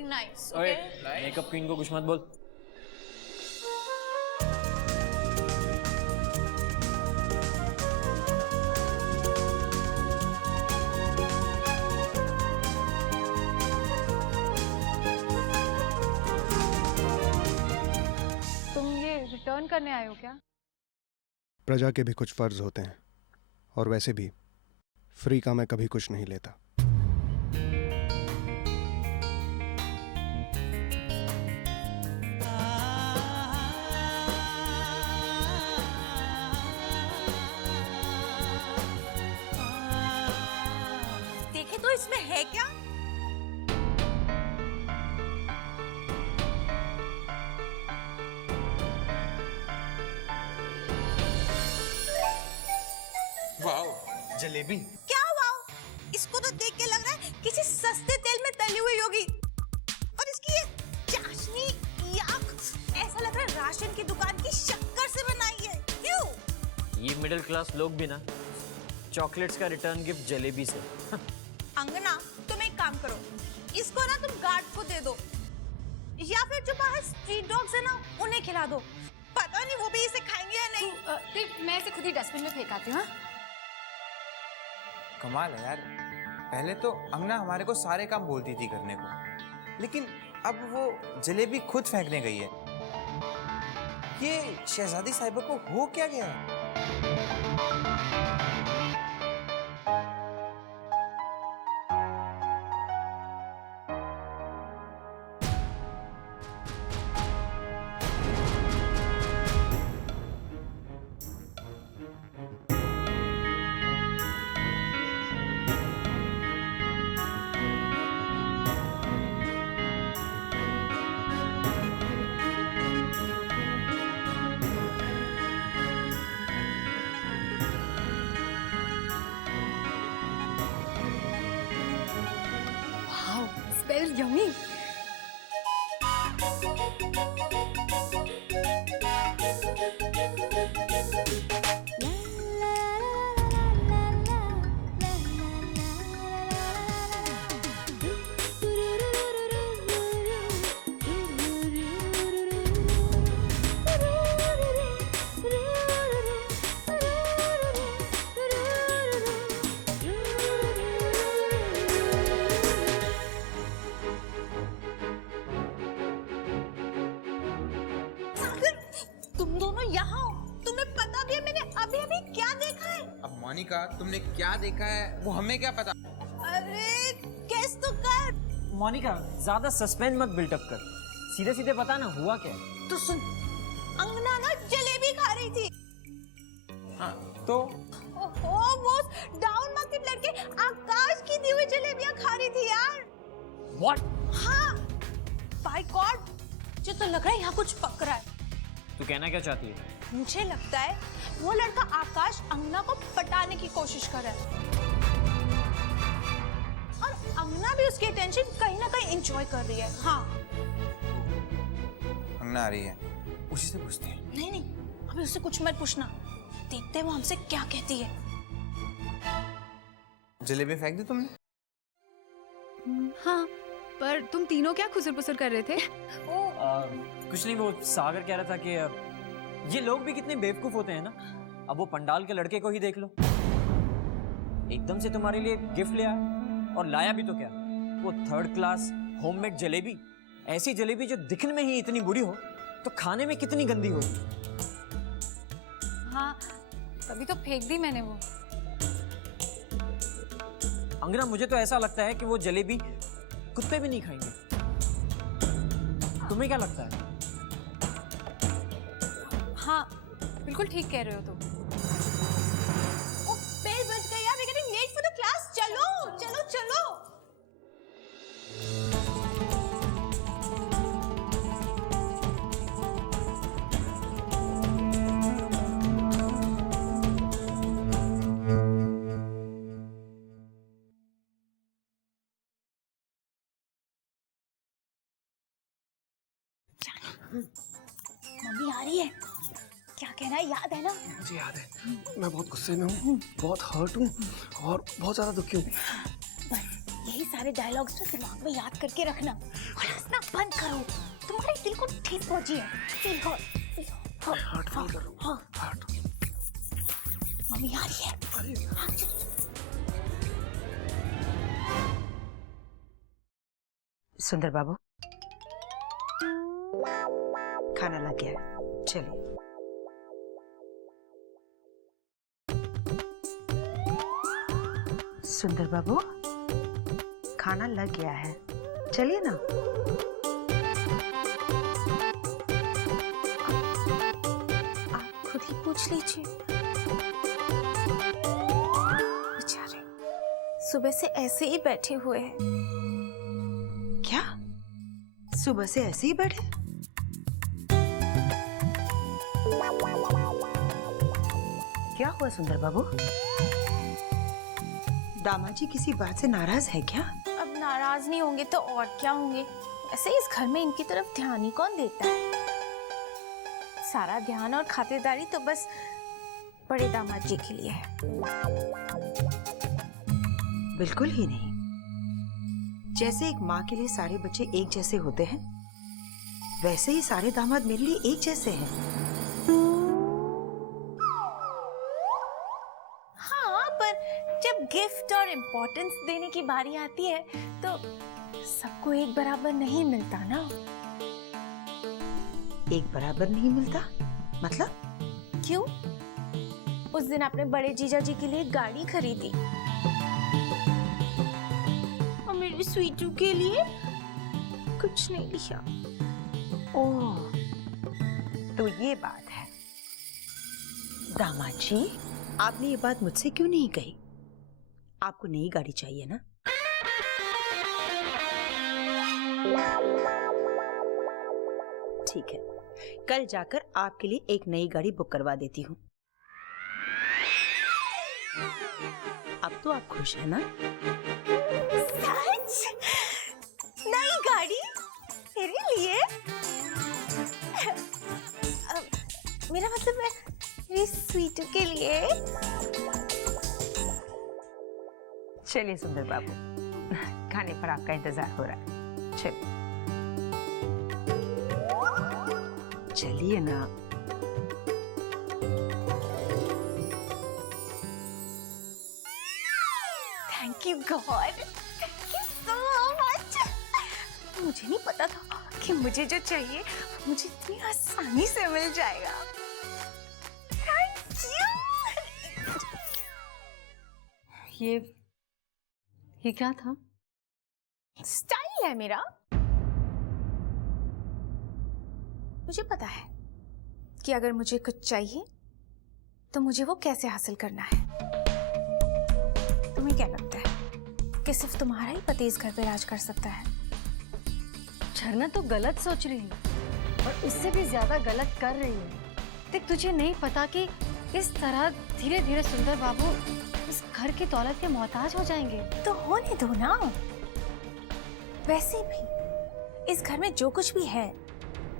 looking nice. ओए, Okay. Makeup queen को कुछ मत बोल। तुम ये रिटर्न करने आए हो क्या? प्रजा के भी कुछ फर्ज होते हैं, और वैसे भी फ्री का मैं कभी कुछ नहीं लेता। देखे तो इसमें है क्या? वाओ, जलेबी। क्या वाओ? इसको तो देख के लग रहा है किसी सस्ते तेल में तली हुई होगी। और इसकी ये चाशनी, याक, ऐसा लग रहा है राशन की दुकान की शक्कर से बनाई है। क्यों? ये मिडिल क्लास लोग भी ना चॉकलेट्स का रिटर्न गिफ्ट जलेबी से। अंगना, तुम एक काम करो, इसको ना तुम गार्ड को दे दो, या फिर जो बाहर स्ट्रीट डॉग्स है ना उन्हें खिला दो। पता नहीं वो भी इसे खाएंगे या नहीं। देख, मैं इसे खुद ही डस्टबिन में फेंक आती हूँ। कमाल है यार, पहले तो अंगना हमारे को सारे काम बोलती थी करने को, लेकिन अब वो जलेबी खुद फेंकने गई है। ये शहजादी साहिबा को हो क्या गया है? Wow, smells yummy. तुम दोनों यहाँ हो, तुम्हें पता भी है मैंने अभी अभी क्या देखा है? अब मोनिका, तुमने क्या देखा है वो हमें क्या पता? अरे गेस तो कर। मोनिका, ज्यादा सस्पेंस मत बिल्डअप कर, सीधे सीधे बता ना हुआ क्या है। तो सुन, अंगना ना जलेबी खा रही थी। हाँ, तो ओहो, वो डाउन मार्केट लड़के आकाश की दी हुई जलेबियां खा रही थी यार। What? हाँ, बाय गॉड, मुझे तो लग रहा है यहाँ कुछ पक रहा है। तू कहना क्या चाहती है? मुझे लगता है वो लड़का आकाश अंगना को पटाने की कोशिश कर रहा है, और अंगना भी उसकी अटेंशन कहीं ना कहीं एंजॉय कर रही है। हाँ, अंगना आ रही है, उसी से पूछते हैं। नहीं नहीं, अभी उससे कुछ मत पूछना, देखते हैं वो हमसे क्या कहती है। जलेबी फेंक दी तुमने? हाँ, पर तुम तीनों क्या खुसर-पुसर कर रहे थे? कुछ नहीं, वो सागर कह रहा था कि ये लोग भी कितने बेवकूफ होते हैं ना। अब वो पंडाल के लड़के को ही देख लो, एकदम से तुम्हारे लिए गिफ्ट ले आया, और लाया भी तो क्या, वो 3rd क्लास होममेड जलेबी। ऐसी जलेबी जो दिखने में ही इतनी बुरी हो तो खाने में कितनी गंदी होगी। हाँ, तभी तो फेंक दी मैंने वो। अंगना, मुझे तो ऐसा लगता है कि वो जलेबी कुत्ते भी नहीं खाएंगे। तुम्हें क्या लगता है? हाँ, बिल्कुल ठीक कह रहे हो तुम। ओ, बेल बज गई यार, we're getting late for the class। चलो चलो चलो। मम्मी आ रही है, क्या कहना है याद है ना? मुझे याद है, मैं बहुत गुस्से में हूँ, बहुत हर्ट हूँ और बहुत ज़्यादा दुखी हूँ। यही सारे डायलॉग्स ना दिमाग में याद करके रखना और हंसना बंद करो। तुम्हारे दिल को ठेस पहुंची है। Feel hurt. मम्मी आ रही है। हाँ, सुंदर बाबू, खाना लग गया है, चलिए। सुंदर बाबू, खाना लग गया है, चलिए ना। आप खुद ही पूछ लीजिए। बेचारे सुबह से ऐसे ही बैठे हुए हैं। क्या सुबह से ऐसे ही बैठे? क्या हुआ सुंदर बाबू? दामाद जी किसी बात से नाराज है क्या? अब नाराज नहीं होंगे तो और क्या होंगे। ऐसे इस घर में इनकी तरफ ध्यान ही कौन देता है। सारा ध्यान और खातिरदारी तो बस बड़े दामाद जी के लिए है। बिल्कुल ही नहीं। जैसे एक माँ के लिए सारे बच्चे एक जैसे होते हैं, वैसे ही सारे दामाद मेरे लिए एक जैसे हैं। हाँ, पर जब गिफ्ट और इम्पोर्टेंस देने की बारी आती है तो सबको एक बराबर नहीं मिलता ना। एक बराबर नहीं मिलता मतलब? क्यों? उस दिन आपने बड़े जीजा जी के लिए गाड़ी खरीदी और मेरी स्वीटू के लिए कुछ नहीं लिया। ओह, तो ये बात है। दामाद जी, आपने ये बात मुझसे क्यों नहीं कही? आपको नई गाड़ी चाहिए ना? ठीक है, कल जाकर आपके लिए एक नई गाड़ी बुक करवा देती हूँ। अब तो आप खुश हैं ना? सच? नई गाड़ी मेरे लिए? मेरा मतलब है मेरी स्वीटू के लिए। चलिए सुंदर बाबू, खाने पर आपका इंतजार हो रहा है। चलिए चलिए ना। Thank you God, thank you so much. मुझे नहीं पता था कि मुझे जो चाहिए मुझे इतनी आसानी से मिल जाएगा। Thank you. ये क्या था? स्टाइल है मेरा। मुझे पता है कि अगर मुझे कुछ चाहिए तो मुझे वो कैसे हासिल करना है। तुम्हें क्या लगता है कि सिर्फ तुम्हारा ही पति इस घर पे राज कर सकता है? झरना तो गलत सोच रही है और उससे भी ज्यादा गलत कर रही है। देख, तुझे नहीं पता कि इस तरह धीरे धीरे सुंदर बाबू इस घर की दौलत के मोहताज हो जाएंगे। तो होने दो ना। वैसे भी इस घर में जो कुछ भी है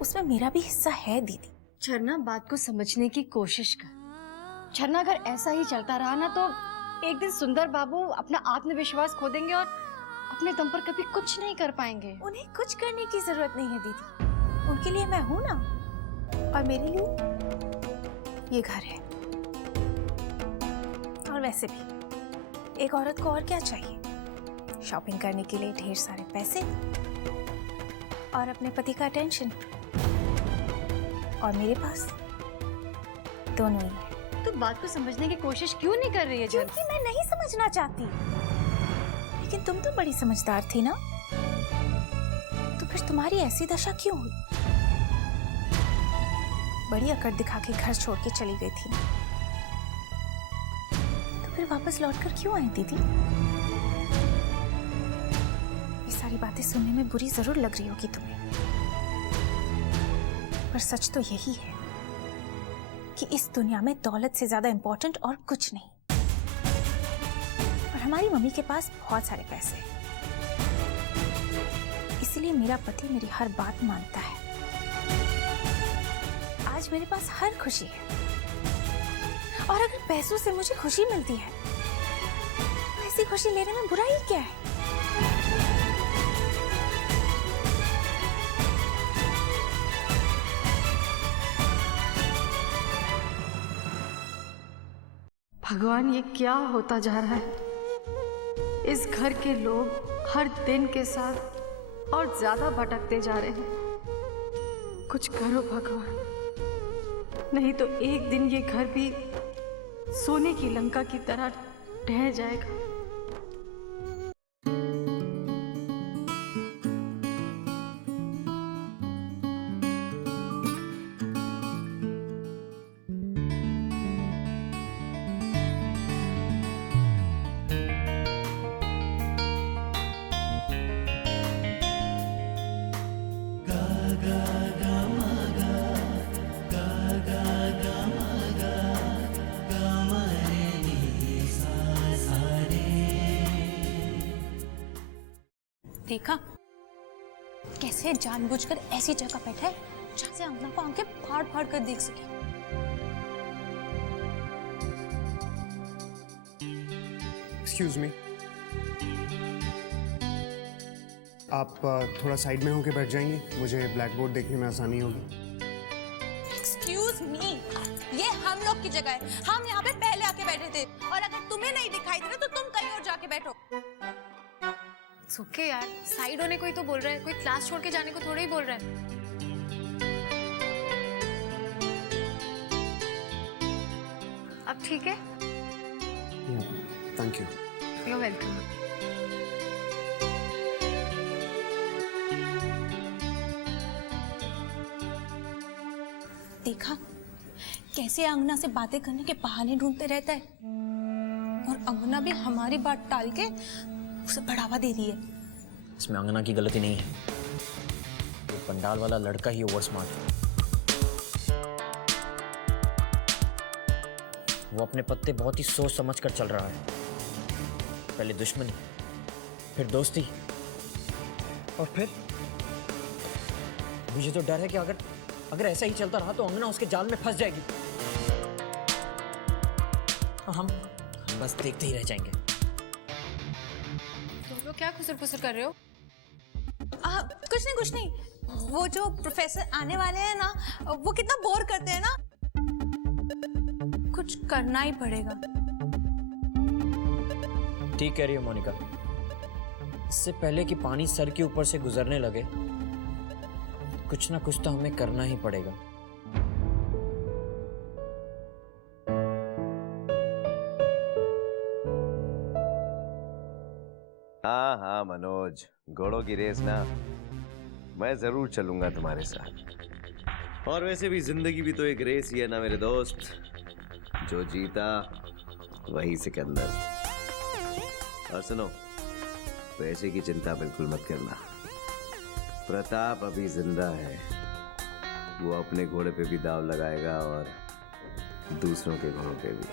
उसमें मेरा भी हिस्सा है दीदी। झरना, बात को समझने की कोशिश कर। झरना, अगर ऐसा ही चलता रहा ना तो एक दिन सुंदर बाबू अपना आत्मविश्वास खो देंगे और अपने दम पर कभी कुछ नहीं कर पाएंगे। उन्हें कुछ करने की जरूरत नहीं है दीदी, उनके लिए मैं हूं ना, और मेरे लिए ये घर है। और वैसे भी एक औरत को और क्या चाहिए? शॉपिंग करने के लिए ढेर सारे पैसे और अपने पति का अटेंशन। और मेरे पास दोनों ही है। तो बात को समझने की कोशिश क्यों नहीं कर रही है झरना? क्योंकि मैं नहीं समझना चाहती। लेकिन तुम तो बड़ी समझदार थी ना, तो फिर तुम्हारी ऐसी दशा क्यों हुई? बड़ी अकड़ दिखा के घर छोड़ के चली गई थी ना, तो फिर वापस लौटकर क्यों आई दीदी? ये सारी बातें सुनने में बुरी जरूर लग रही होगी तुम्हें, पर सच तो यही है कि इस दुनिया में दौलत से ज्यादा इंपॉर्टेंट और कुछ नहीं। और हमारी मम्मी के पास बहुत सारे पैसे हैं, इसलिए मेरा पति मेरी हर बात मानता है। आज मेरे पास हर खुशी है, और अगर पैसों से मुझे खुशी मिलती है तो ऐसी खुशी लेने में बुराई क्या है? भगवान, ये क्या होता जा रहा है? इस घर के लोग हर दिन के साथ और ज्यादा भटकते जा रहे हैं। कुछ करो भगवान, नहीं तो एक दिन ये घर भी सोने की लंका की तरह ढह जाएगा। देखा कैसे जानबूझकर ऐसी जगह बैठा है जहां से अंगना को आंखें फाड़ फाड़ कर देख सके। एक्सक्यूज मी, आप थोड़ा साइड में होके बैठ जाएंगे, मुझे ब्लैक बोर्ड देखने में आसानी होगी। एक्सक्यूज मी, ये हम लोग की जगह है, हम यहाँ पे पहले आके बैठे थे, और अगर तुम्हें नहीं दिखाई दे रहा तो तुम कहीं और जाके बैठो। ओके यार, साइड होने को ही तो बोल रहा है, कोई क्लास छोड़ के जाने को थोड़ा ही बोल रहा है। अब ठीक है? Thank you. You are welcome. देखा कैसे अंगना से बातें करने के बहाने ढूंढते रहता है, और अंगना भी हमारी बात टाल के उसे बढ़ावा दे रही है। इसमें अंगना की गलती नहीं है, ये पंडाल वाला लड़का ही ओवर स्मार्ट है। वो अपने पत्ते बहुत ही सोच समझ कर चल रहा है। पहले दुश्मनी, फिर दोस्ती, और फिर मुझे तो डर है कि अगर ऐसा ही चलता रहा तो अंगना उसके जाल में फंस जाएगी। हम बस देखते ही रह जाएंगे। तुम लोग क्या खुसर फुसर कर रहे हो? कुछ नहीं, वो जो प्रोफेसर आने वाले हैं ना, वो कितना बोर करते हैं ना, कुछ करना ही पड़ेगा। ठीक कह रही हो मोनिका, इससे पहले कि पानी सर के ऊपर से गुजरने लगे कुछ ना कुछ तो हमें करना ही पड़ेगा। हाँ हाँ मनोज, घोड़ों की रेस ना, मैं जरूर चलूंगा तुम्हारे साथ। और वैसे भी जिंदगी भी तो एक रेस ही है ना मेरे दोस्त, जो जीता वही सिकंदर। और सुनो, पैसे की चिंता बिल्कुल मत करना, प्रताप अभी जिंदा है, वो अपने घोड़े पे भी दाव लगाएगा और दूसरों के घोड़ों पे भी।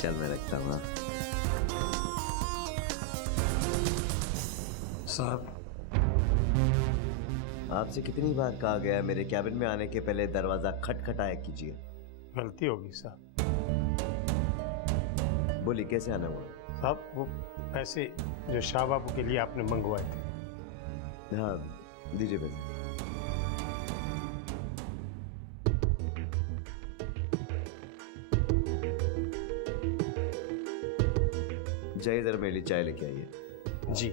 चल मैं रखता हूँ। साहब, आपसे कितनी बार कहा गया है मेरे कैबिन में आने के पहले दरवाजा खटखटाया कीजिए। गलती होगी साहब। बोली कैसे आना हुआ? साहब वो पैसे जो शाह बाबू के लिए आपने मंगवाए थे। हाँ दीजिए पैसे। जय जरा मेरे लिए चाय लेके आइए। जी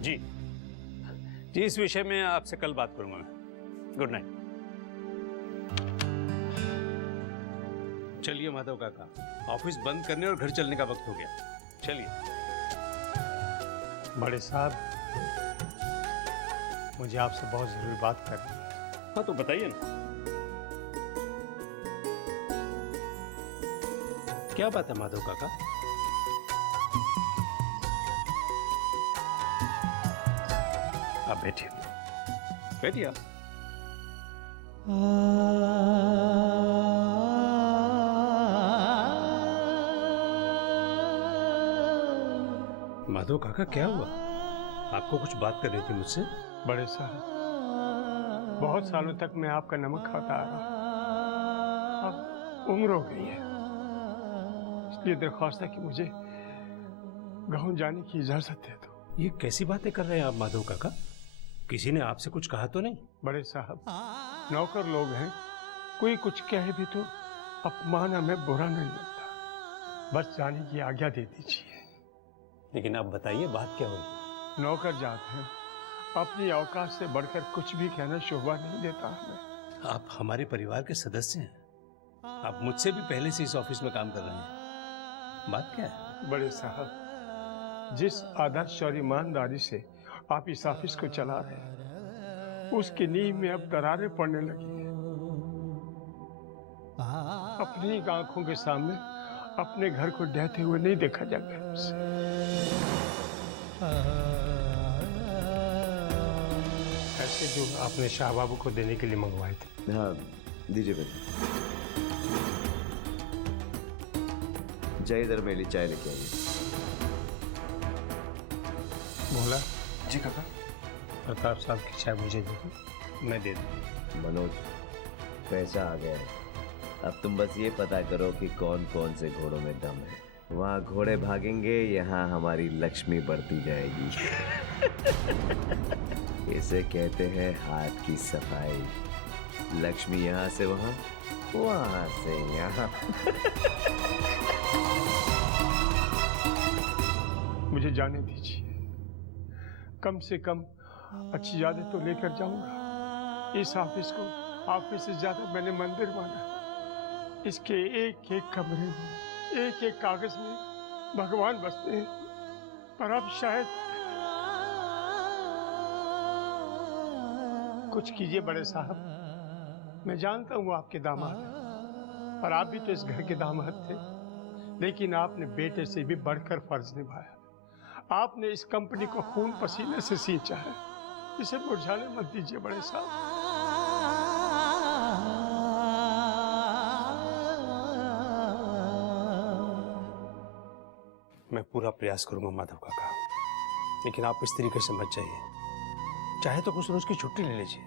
जी जी, इस विषय में आपसे कल बात करूंगा मैं। Good night. चलिए माधव काका, ऑफिस बंद करने और घर चलने का वक्त हो गया। चलिए। बड़े साहब, मुझे आपसे बहुत जरूरी बात करनी है। हाँ तो बताइए ना। क्या बात है माधव काका? आप बैठिए, बैठिए आप। माधव काका क्या हुआ? आपको कुछ बात करनी थी मुझसे? बड़े साहब, बहुत सालों तक मैं आपका नमक खाता आ रहा हूं, अब उम्र हो गई है, इसलिए दरख्वास्त है कि मुझे गांव जाने की इजाजत दे दो। ये कैसी बातें कर रहे हैं आप माधव काका? किसी ने आपसे कुछ कहा तो नहीं? बड़े साहब, नौकर लोग हैं, कोई कुछ कहे भी तो अपमान हमें बुरा नहीं लगता। बस जाने की आज्ञा दे दीजिए। लेकिन आप बताइए बात क्या हुई? नौकर जात हैं, अपनी औकात से बढ़कर कुछ भी कहना शोभा नहीं देता हमें। आप हमारे परिवार के सदस्य हैं, आप मुझसे भी पहले से इस ऑफिस में काम कर रहे हैं। बात क्या है? बड़े साहब, जिस आदर्श और ईमानदारी से आप इस ऑफिस को चला रहे हैं, उसकी नींव में अब दरारें पड़ने लगी हैं। अपनी आंखों के सामने अपने घर को ढहते हुए नहीं देखा जाएगा हमसे। ऐसे जो आपने शाह बाबू को देने के लिए मंगवाए थे। हाँ, दीजिए बेटा। जय इधर मेरे लिए चाय लेके आइए। बोला जी काका। प्रताप साहब की चाय मुझे दे दो, मैं दे दूँ। मनोज, पैसा आ गया है। अब तुम बस ये पता करो कि कौन कौन से घोड़ों में दम है। वहाँ घोड़े भागेंगे, यहाँ हमारी लक्ष्मी बढ़ती जाएगी। इसे कहते हैं हाथ की सफाई। लक्ष्मी यहाँ से वहाँ, वहाँ से यहाँ। मुझे जाने दीजिए, कम से कम अच्छी यादें तो लेकर जाऊंगा। इस ऑफिस को ऑफिस से ज्यादा मैंने मंदिर माना। इसके एक एक कमरे में, एक एक कागज में भगवान बसते हैं, पर अब शायद कुछ कीजिए बड़े साहब। मैं जानता हूँ आपके दामाद हैं, पर आप भी तो इस घर के दामाद थे। लेकिन आपने बेटे से भी बढ़कर फर्ज निभाया। आपने इस कंपनी को खून पसीने से सींचा है। इसे मुरझाने मत दीजिए बड़े साहब। मैं पूरा प्रयास करूंगा माधव काका, लेकिन आप इस तरीके से मत जाइए। चाहे तो कुछ रोज की छुट्टी ले लीजिए,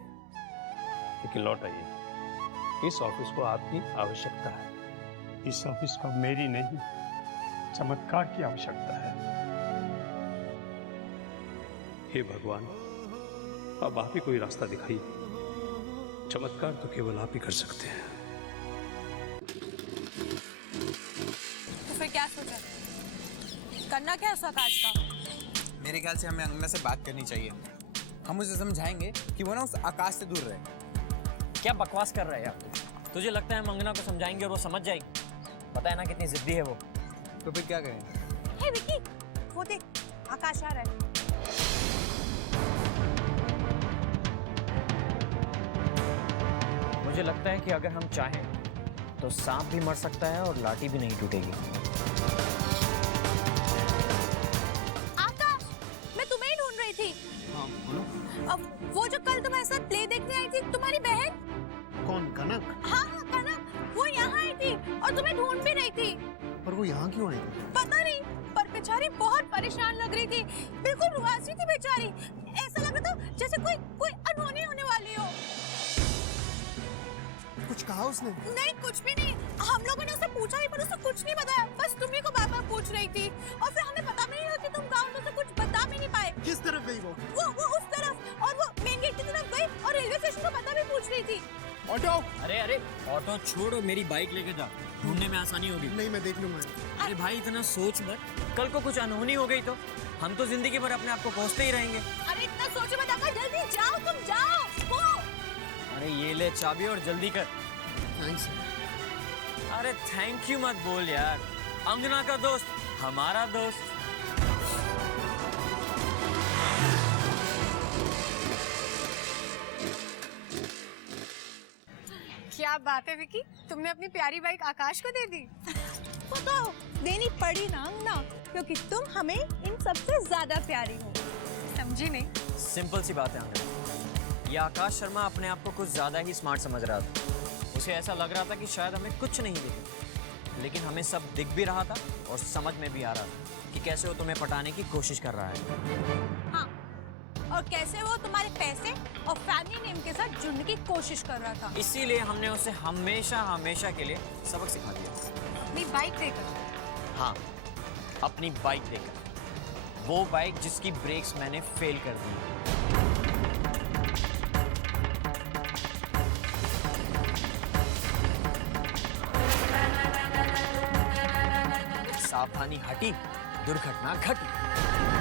लेकिन लौट आइए। इस ऑफिस को आपकी आवश्यकता है। इस ऑफिस को मेरी नहीं, चमत्कार की आवश्यकता है। हे भगवान, अब आप ही कोई रास्ता दिखाइए। चमत्कार तो केवल आप ही कर सकते हैं। तो फिर क्या सोचा, करना क्या है आकाश का? मेरे ख्याल से हमें अंगना से बात करनी चाहिए। हम उसे समझाएंगे कि वो ना उस आकाश से दूर रहे। क्या बकवास कर रहा है यार? तुझे लगता है हम अंगना को समझाएंगे और वो समझ जाएगी? पता है ना कितनी जिद्दी है वो। तो फिर क्या करें? हे विकी, वो देख, आकाश आ रहा है। मुझे लगता है कि अगर हम चाहें तो सांप भी मर सकता है और लाठी भी नहीं टूटेगी। आकाश, मैं तुम्हें ही ढूंढ रही थी। हाँ बोलो। अब वो जो कल तुम्हारे साथ प्ले देखने आई थी, तुम्हारी बहन। कौन, कनक? हाँ हाँ कनक, वो यहाँ आई थी और तुम्हें ढूंढ भी रही थी। पर वो यहाँ क्यों आई थी? पता नहीं, पर बेचारी बहुत परेशान लग रही थी। बिल्कुल रुआसी थी बेचारी। ऐसा लग रहा था जैसे कोई अनहोनी होने वाली हो। कुछ कहा उसने? नहीं, कुछ भी नहीं। हम लोगों ने उससे पूछा ही, पर उसने कुछ नहीं बताया। बस तुम्ही को बार-बार पूछ रही थी और फिर हमें पता भी नहीं था कि तुम गाँव में, तो कुछ बता भी नहीं पाए। किस तरफ गई वो? वो उस तरफ, और वो मेन गेट की तरफ गई और रेलवे स्टेशन का पता भी पूछ रही थी। ऑटो! अरे ऑटो छोड़ो, मेरी बाइक लेके जा, ढूंढने में आसानी होगी। नहीं, मैं देख लूंगा। अरे भाई इतना सोच मत, कल को कुछ अनहोनी हो गई तो हम तो जिंदगी भर अपने आप को कोसते ही रहेंगे। अरे इतना सोचो मत आकाश, जल्दी जाओ, तुम जाओ। वो अरे ये ले चाबी और जल्दी कर। थैंक्स। अरे थैंक यू मत बोल यार, अंगना का दोस्त हमारा दोस्त। क्या बात है विकी, तुमने अपनी प्यारी बाइक आकाश को दे दी। बताओ, देनी पड़ी ना अंगना, क्योंकि तुम हमें इन सबसे ज्यादा प्यारी हो। समझी नहीं? सिंपल सी बात है अंगना, ये आकाश शर्मा अपने आप को कुछ ज्यादा ही स्मार्ट समझ रहा था। उसे ऐसा लग रहा था कि शायद हमें कुछ नहीं दिखे, लेकिन हमें सब दिख भी रहा था और समझ में भी आ रहा था कि कैसे वो तुम्हें पटाने की कोशिश कर रहा है। हाँ, और कैसे वो तुम्हारे पैसे और फैमिली नेम के साथ जुड़ने की कोशिश कर रहा था। इसीलिए हमने उसे हमेशा हमेशा के लिए सबक सिखा दिया। अपनी बाइक देकर? हाँ, अपनी बाइक देकर। वो बाइक जिसकी ब्रेक्स मैंने फेल कर दी। सावधानी हटी, दुर्घटना घटी।